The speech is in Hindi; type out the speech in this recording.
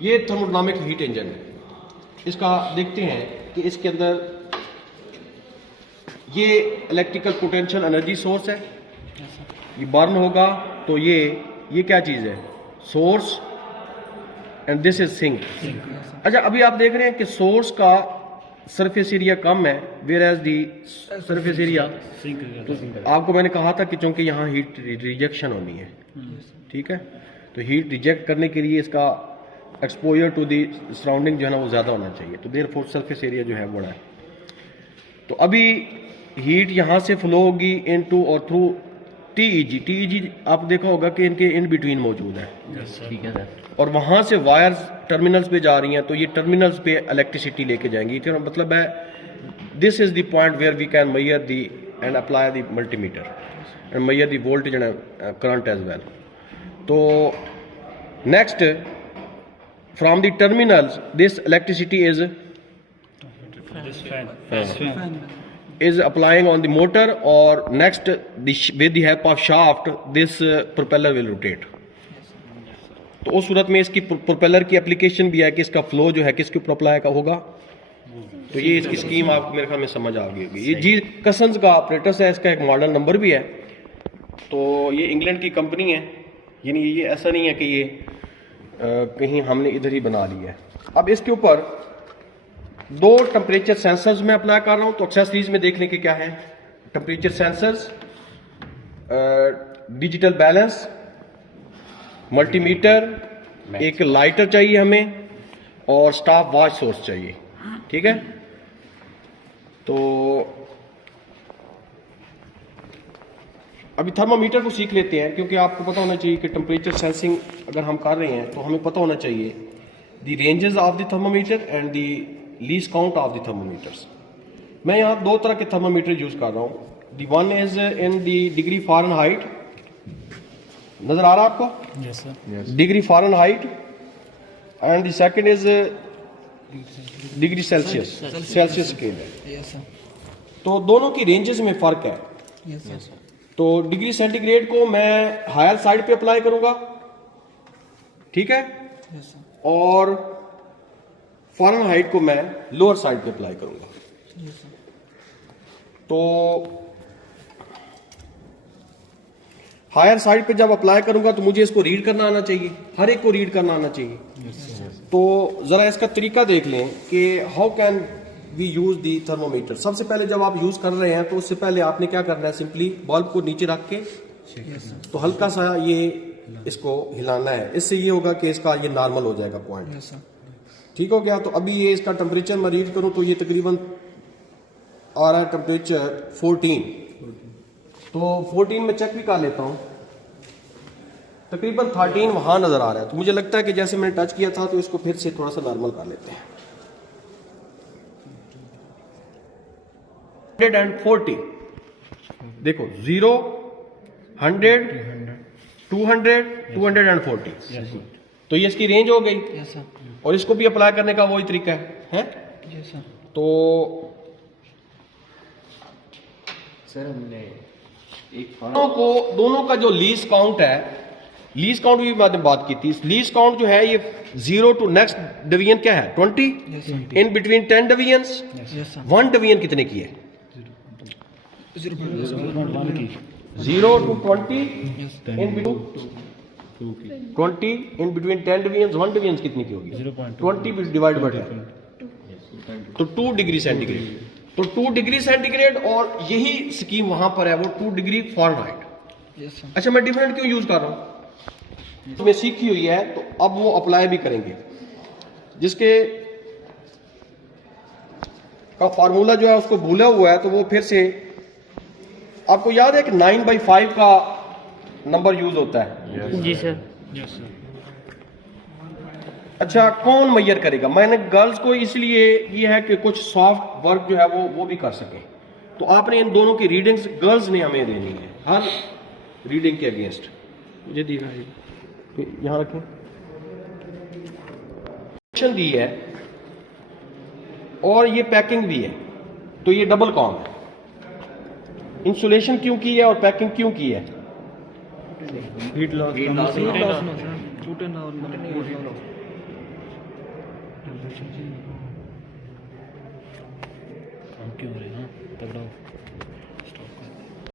ये थर्मोडायनामिक हीट इंजन है। इसका देखते हैं कि इसके अंदर ये इलेक्ट्रिकल पोटेंशियल एनर्जी सोर्स है, ये बर्न होगा तो ये क्या चीज़ है, source, and this is sink. अच्छा, अभी आप देख रहे हैं कि सोर्स का सरफेस एरिया कम है, whereas the surface area. तो आपको मैंने कहा था कि चूंकि यहाँ हीट रिजेक्शन होनी है, ठीक है, तो हीट रिजेक्ट करने के लिए इसका एक्सपोजर टू दी सराउंडिंग जो है ना वो ज़्यादा होना चाहिए, तो देयरफॉर सरफेस एरिया जो है बड़ा है। तो अभी हीट यहाँ से फ्लो होगी इनटू और थ्रू टीईजी आप देखा होगा कि इनके इन बिटवीन मौजूद है, ठीक है सर, और वहाँ से वायर्स टर्मिनल्स पे जा रही हैं, तो ये टर्मिनल्स पे इलेक्ट्रिसिटी लेके जाएंगी। इसका मतलब है this is the point where we can measure the end apply the multimeter and measure the voltage and current as well. तो next from the terminals this electricity is applying on the motor, or next with the help of shaft this propeller will rotate। तो उस सूरत में इसकी प्रोपेलर की एप्लीकेशन भी है कि इसका फ्लो जो है किसके ऊपर अप्लाई का होगा। तो ये इसकी स्कीम आपको मेरे ख्याल में समझ आ गई होगी। ये जी कसन्स का ऑपरेटर्स है, इसका एक मॉडल नंबर भी है। तो ये इंग्लैंड की कंपनी है, यानी ये ऐसा नहीं है कि ये कहीं हमने इधर ही बना ली है। अब इसके ऊपर दो टेम्परेचर सेंसर्स में अप्लाई कर रहा हूं, तो एक्सेसरीज में देखने के क्या है, temperature sensors, digital balance, multimeter, एक लाइटर चाहिए हमें, और स्टॉप वॉच सोर्स चाहिए, ठीक है। तो अभी थर्मामीटर को सीख लेते हैं, क्योंकि आपको पता होना चाहिए कि टेम्परेचर सेंसिंग अगर हम कर रहे हैं तो हमें पता होना चाहिए the ranges of the thermometer and the least count of the thermometers. मैं यहाँ दो तरह के थर्मामीटर यूज कर रहा हूँ। The one is in the degree Fahrenheit, नजर आ रहा है आपको? Yes sir, degree Fahrenheit, and the second is degree Celsius, Celsius scale है। Yes sir. तो दोनों की रेंजेस में फर्क है। Yes sir. तो डिग्री सेंटीग्रेड को मैं हायर साइड पे अप्लाई करूंगा, ठीक है, यस सर, और फ़ारेनहाइट को मैं लोअर साइड पे अप्लाई करूंगा। Yes sir. तो हायर साइड पे जब अप्लाई करूंगा तो मुझे इसको रीड करना आना चाहिए, हर एक को रीड करना आना चाहिए। तो जरा इसका तरीका देख लें कि how can we use the thermometer. सबसे पहले जब आप यूज कर रहे हैं तो उससे पहले आपने क्या करना है, सिंपली बल्ब को नीचे रख के तो हल्का सा ये इसको हिलाना है, इससे ये होगा कि इसका ये नॉर्मल हो जाएगा पॉइंट। Yes sir. ठीक हो गया। तो अभी ये इसका टेम्परेचर मैं रीड करूं तो ये तकरीबन आ रहा है टेम्परेचर 14। तो 14 में चेक भी कर लेता हूं, तकरीबन 13 वहां नजर आ रहा है। तो मुझे लगता है कि जैसे मैंने टच किया था तो इसको फिर से थोड़ा सा नॉर्मल कर लेते हैं। 140 देखो, 0, 100, 200, 240। तो ये इसकी रेंज हो गई। Yes sir. और इसको भी अप्लाई करने का वही तरीका है? Yes sir. तो सर हमने एक दोनों का जो लीस्ट काउंट है, लीस्ट काउंट भी मैंने बात की थी। लीस्ट काउंट जो है ये 0 टू नेक्स्ट डिवीजन क्या है, 20। Yes sir. In between 10 divisions, yes sir. 1 division कितने की है? 0.1 की। 0 to 20 in between 20 in between 10 divisions, 1 division कितनी की होगी? 20 डिवाइड बाय 10, तो 2 डिग्री सेंटीग्रेड। तो 2 डिग्री सेंटीग्रेड, और यही स्कीम वहां पर है, वो 2 डिग्री फ़ारेनहाइट। Yes sir. अच्छा, मैं डिफरेंट क्यों यूज कर रहा हूं? तो मैं सीखी हुई है, तो अब वो अप्लाई भी करेंगे। जिसके का फार्मूला जो है उसको भूला हुआ है, तो वो फिर से आपको याद है कि 9/5 का नंबर यूज होता है। जी सर। अच्छा, कौन मेजर करेगा? मैंने गर्ल्स को इसलिए ये है कि कुछ सॉफ्ट वर्क जो है वो भी कर सके। तो आपने इन दोनों की रीडिंग्स गर्ल्स ने हमें देनी है, हर रीडिंग के अगेंस्ट। मुझे दी है, यहां रखें, दी है और ये पैकिंग भी है। तो ये डबल काम है। इंसुलेशन क्यों की है और पैकिंग क्यों की है? हीट लॉस, काम क्यों हो रहे हैं? हाँ, तगड़ा हो।